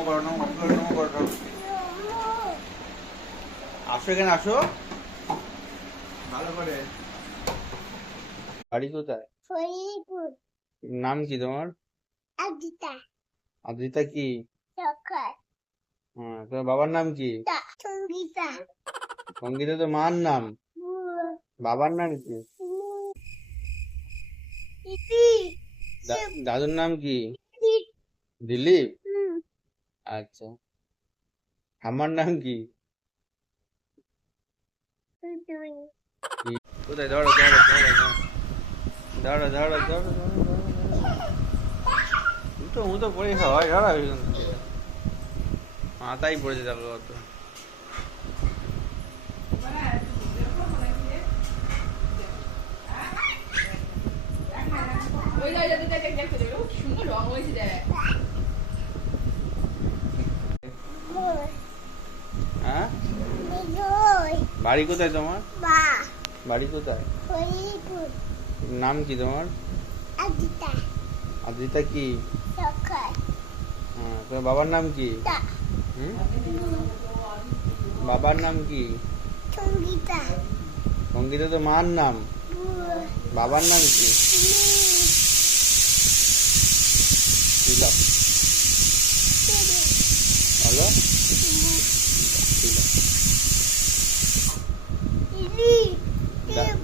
নমো করো, নমো করো, নমো করো, নমো করো। আসো এখানে আসো ভালো করে। বাড়ি কোথায়? ফরিদপুর নাম কি তোমার? আদিতা আদ্রিতা কি? সরকার হ্যাঁ, তোমার বাবার নাম কি? সঙ্গীতা সঙ্গীতা তো মার নাম। বাবার নাম কি? ইতি দাদুর নাম কি? দিলীপ। আচ্ছা, আমার নাম কি? কোথায়? ধরো ধরো ধরো ধরো ধরো ধরো ধরো উঠো উঠো পড়ে খাওয়াই ধরা মাথায় পড়েছে দেখো অত। হ্যাঁ, বাড়ি কোথায় তোমার? বা বাড়ি কোথায়? ফরিদপুর নাম কি তোমার? আদিতা আদ্রিতা কি? সরকার হ্যাঁ, তোমার বাবার নাম কি? হুম, বাবার নাম কি? সঙ্গীতা সঙ্গীতা তো মার নাম। বাবার নাম কি? তিলক। বলো। তিলক।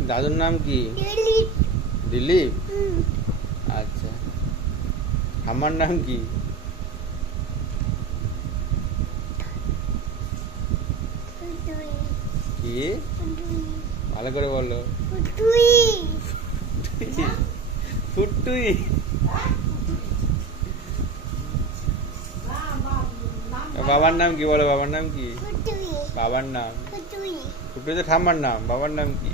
দাদুর নাম কি? দিলীপ। আচ্ছা, আমার নাম কি? কি? ভালো করে বলো। ফুটুই। বাবার নাম কি বলো? বাবার নাম কি? বাবার নাম ফুটুই তো ঠাম্মার নাম। বাবার নাম কি?